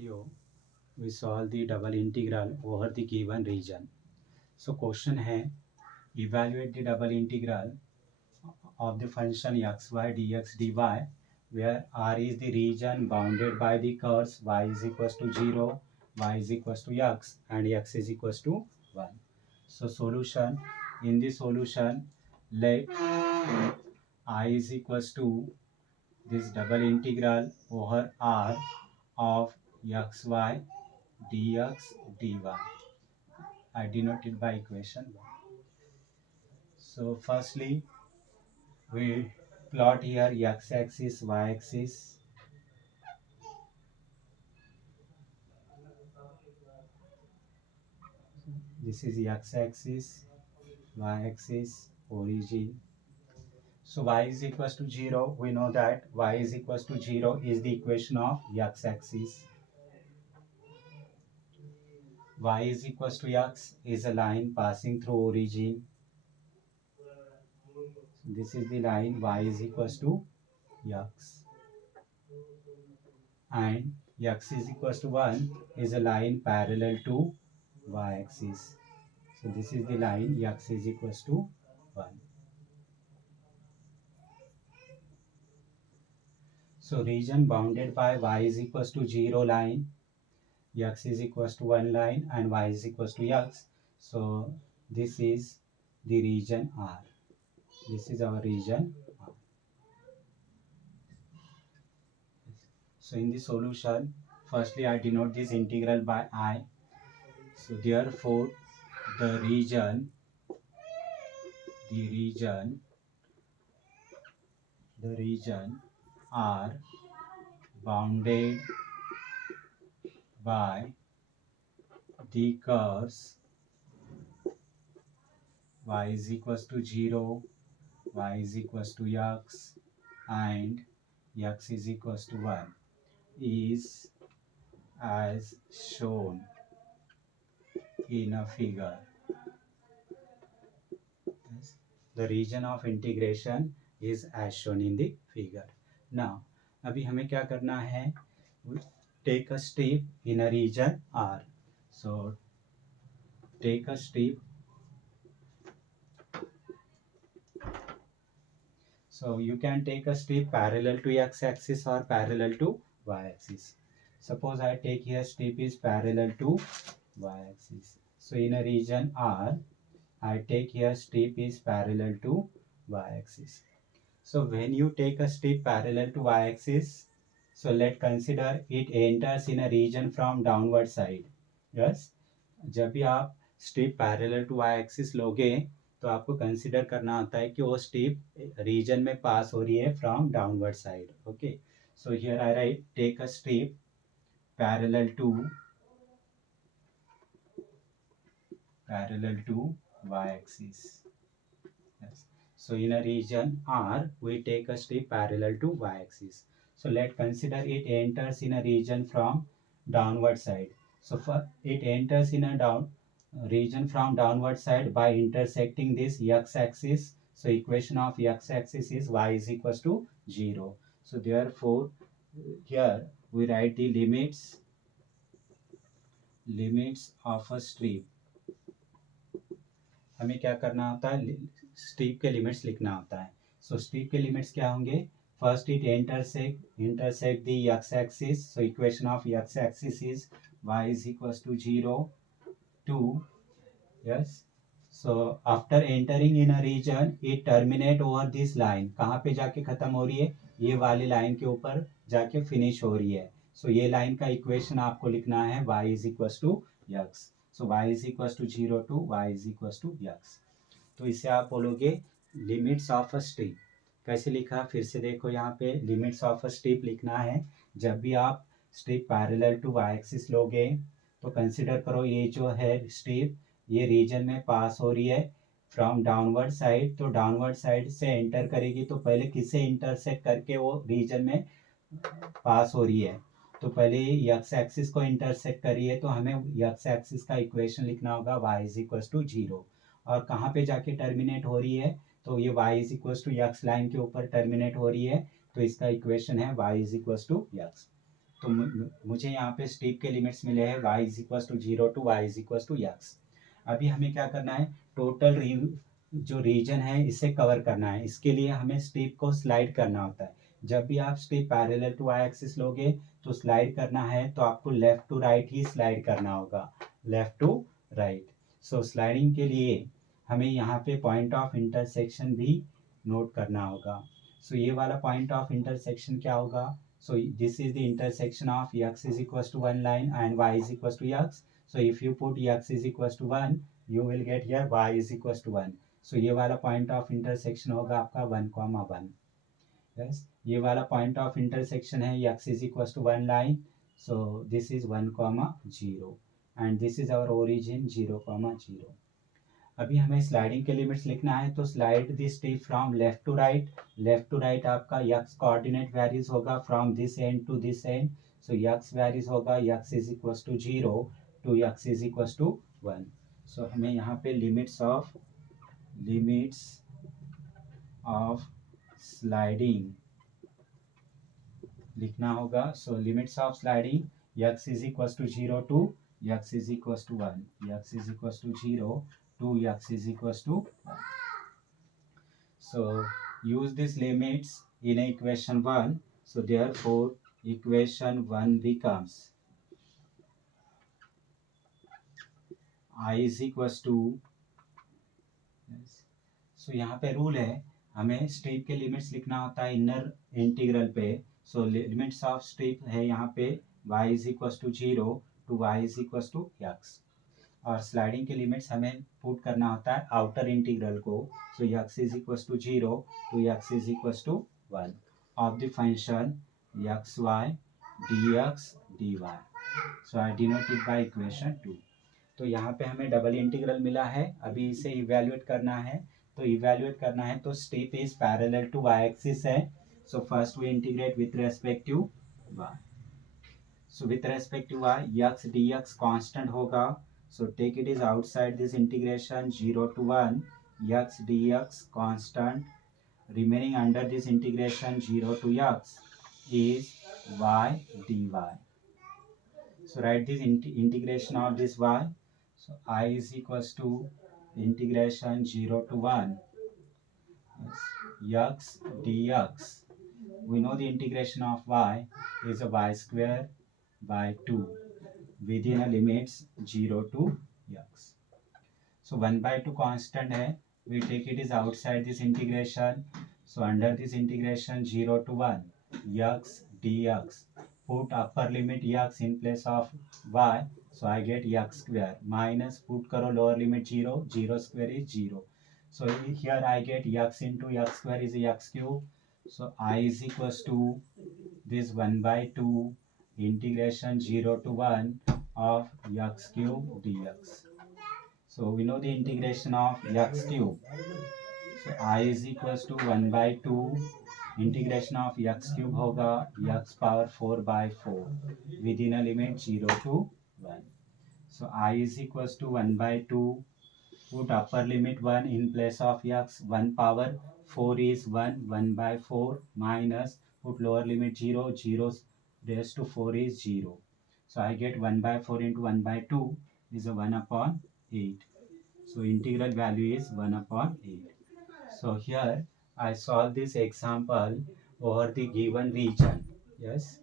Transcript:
Video, we solve the double integral over the given region. So question है, evaluate the double integral of the function xy dx dy where R is the region bounded by the curves y is equals to 0, y is equals to x and x is equals to 1. So solution, in the solution let I is equals to this double integral over R of xy dx dy. I denote it by equation 1. So firstly, we plot here x-axis, y-axis. This is x-axis, y-axis, origin. So y is equals to 0. We know that y is equals to 0 is the equation of x-axis. Y is equals to x is a line passing through origin. This is the line y is equals to x. And x is equals to 1 is a line parallel to y-axis. So this is the line x is equals to 1. So region bounded by y is equals to 0 line, x is equals to 1 line and y is equals to x. So this is the region R. This is our region R. So in the solution, firstly I denote this integral by I. So therefore the region R bounded by the curves y is equals to 0, y is equals to x and x is equals to 1 is as shown in a figure. The region of integration is as shown in the figure. Now, अभी हमें क्या करना है? Take a step in a region R. So, take a step. So, you can take a step parallel to x-axis or parallel to y-axis. Suppose I take here step is parallel to y-axis. So, in a region R, I take here step is parallel to y-axis. So when you take a step parallel to y-axis, so let's consider it enters in a region from downward side. Yes, जब भी आप step parallel to Y axis लोगे तो आपको consider करना होता है कि वो स्टेप रीजन में पास हो रही है from downward side. Okay, so here I write take a step parallel to y axis. Yes. So in a region R, we take a step parallel to y axis. So let's consider it enters in a region from downward side. So for it enters in a region from downward side by intersecting this x axis. So equation of x axis is y is equals to 0. So therefore here we write the limits of a strip. हमें क्या करना होता है? Strip के limits लिखना होता है. सो strip के लिमिट्स क्या होंगे? First it intersect the x axis. So equation of x axis is y is equals to 0 to, yes. So after entering in a region it terminate over this line. कहाँ पे जाके खत्म हो रही है? ये वाली लाइन के ऊपर जाके फिनिश हो रही है. सो ये लाइन का इक्वेशन आपको लिखना है y is equals to x. So y is equals to 0 to y is equals to x. तो इसे आप बोलोगे लिमिट्स ऑफ अ स्ट्रिप. कैसे लिखा? फिर से देखो, यहाँ पे लिमिट्स ऑफ अ स्ट्रिप लिखना है. जब भी आप strip parallel to Y axis लोगे तो कंसिडर करो ये जो है स्ट्रिप ये रीजन में पास हो रही है फ्रॉम डाउनवर्ड साइड. तो डाउनवर्ड साइड से एंटर करेगी तो पहले किसे इंटरसेक्ट करके वो रीजन में पास हो रही है? तो पहले एक्स एक्सिस को इंटरसेक्ट करिए तो हमें एक्स एक्सिस का इक्वेशन लिखना होगा y इज इक्वल्स टू 0. और कहाँ पे जाके टर्मिनेट हो रही है? तो ये y is equals to X line के ऊपर टर्मिनेट हो रही है. तो इसका इक्वेशन है y is equals to X. तो मुझे यहाँ पे स्टेप के लिमिट्स मिले हैं y is equal to 0 to y is equal to x। अभी हमें क्या करना है, टोटल जो रीजन है इसे कवर करना है। इसके लिए हमें स्टेप को स्लाइड करना होता है। जब भी आप step parallel to y axis लोगे तो स्लाइड करना है तो आपको लेफ्ट टू राइट ही स्लाइड करना होगा, left to right. So sliding के लिए हमें यहाँ पे पॉइंट ऑफ इंटरसेक्शन भी नोट करना होगा। सो ये वाला पॉइंट ऑफ इंटरसेक्शन क्या होगा, so this is the intersection of x is equals to one line and y is equals to x. So if you put x is equals to 1, you will get here y is equals to 1. So ये वाला point of intersection होगा आपका 1,1. Yes, ये वाला point of intersection है x is equals to one line. So this is 1,0 and this is our origin 0,0. अभी हमें sliding के लिमिट्स लिखना है तो slide this step from left to right. Left to right आपका यक्स कोऑर्डिनेट वैरीज होगा from this end to this end. So x varies होगा x is equals to 0 to x is equals to 1। So हमें यहाँ पे limits of sliding लिखना होगा। So limits of sliding x is equals to 0 to x is equals to 1, x is equals to 0 to x is equals to 1. So use these limits in equation 1. So therefore equation 1 becomes I is equals to, so यहाँ पे rule है हमें strip के limits लिखना होता है inner integral पे। सो limits of strip है यहाँ पे y is equals to 0 to y is equals to x और स्लाइडिंग के लिमिट्स हमें पुट करना होता है आउटर इंटीग्रल को। So x is equals to 0 to x is equals to 1 of the function x y d x d y. So I denoted by equation 2। तो यहाँ पे हमें डबल इंटीग्रल मिला है, अभी इसे इवेल्युएट करना है। तो इवेल्युएट करना है तो step is parallel to y axis है। So first we integrate with respect to y। So with respect to y x dx constant होगा। So take it is outside this integration 0 to 1 x dx constant, remaining under this integration 0 to x is y dy. So write this integration of this y. So I is equals to integration 0 to 1 x dx. We know the integration of y is a y square by 2 within a limits 0 to x. So 1 by 2 constant है, we take it is outside this integration. So under this integration 0 to 1 x dx, put upper limit x in place of y. So I get x square minus put करो lower limit 0, 0 square is 0. So here I get x into x square is x cube. So I is equals to this 1 by 2 integration 0 to 1 of x cube dx. So we know the integration of x cube. So I is equals to 1 by 2 integration of x cube होगा x power 4 by 4 within a limit 0 to 1. So I is equals to 1 by 2, put upper limit 1 in place of x, 1 power 4 is 1, 1 by 4 minus put lower limit 0, 0 raised to 4 is 0. So I get 1 by 4 into 1 by 2 is a 1 upon 8. So integral value is 1 upon 8. So here I solve this example over the given region. Yes.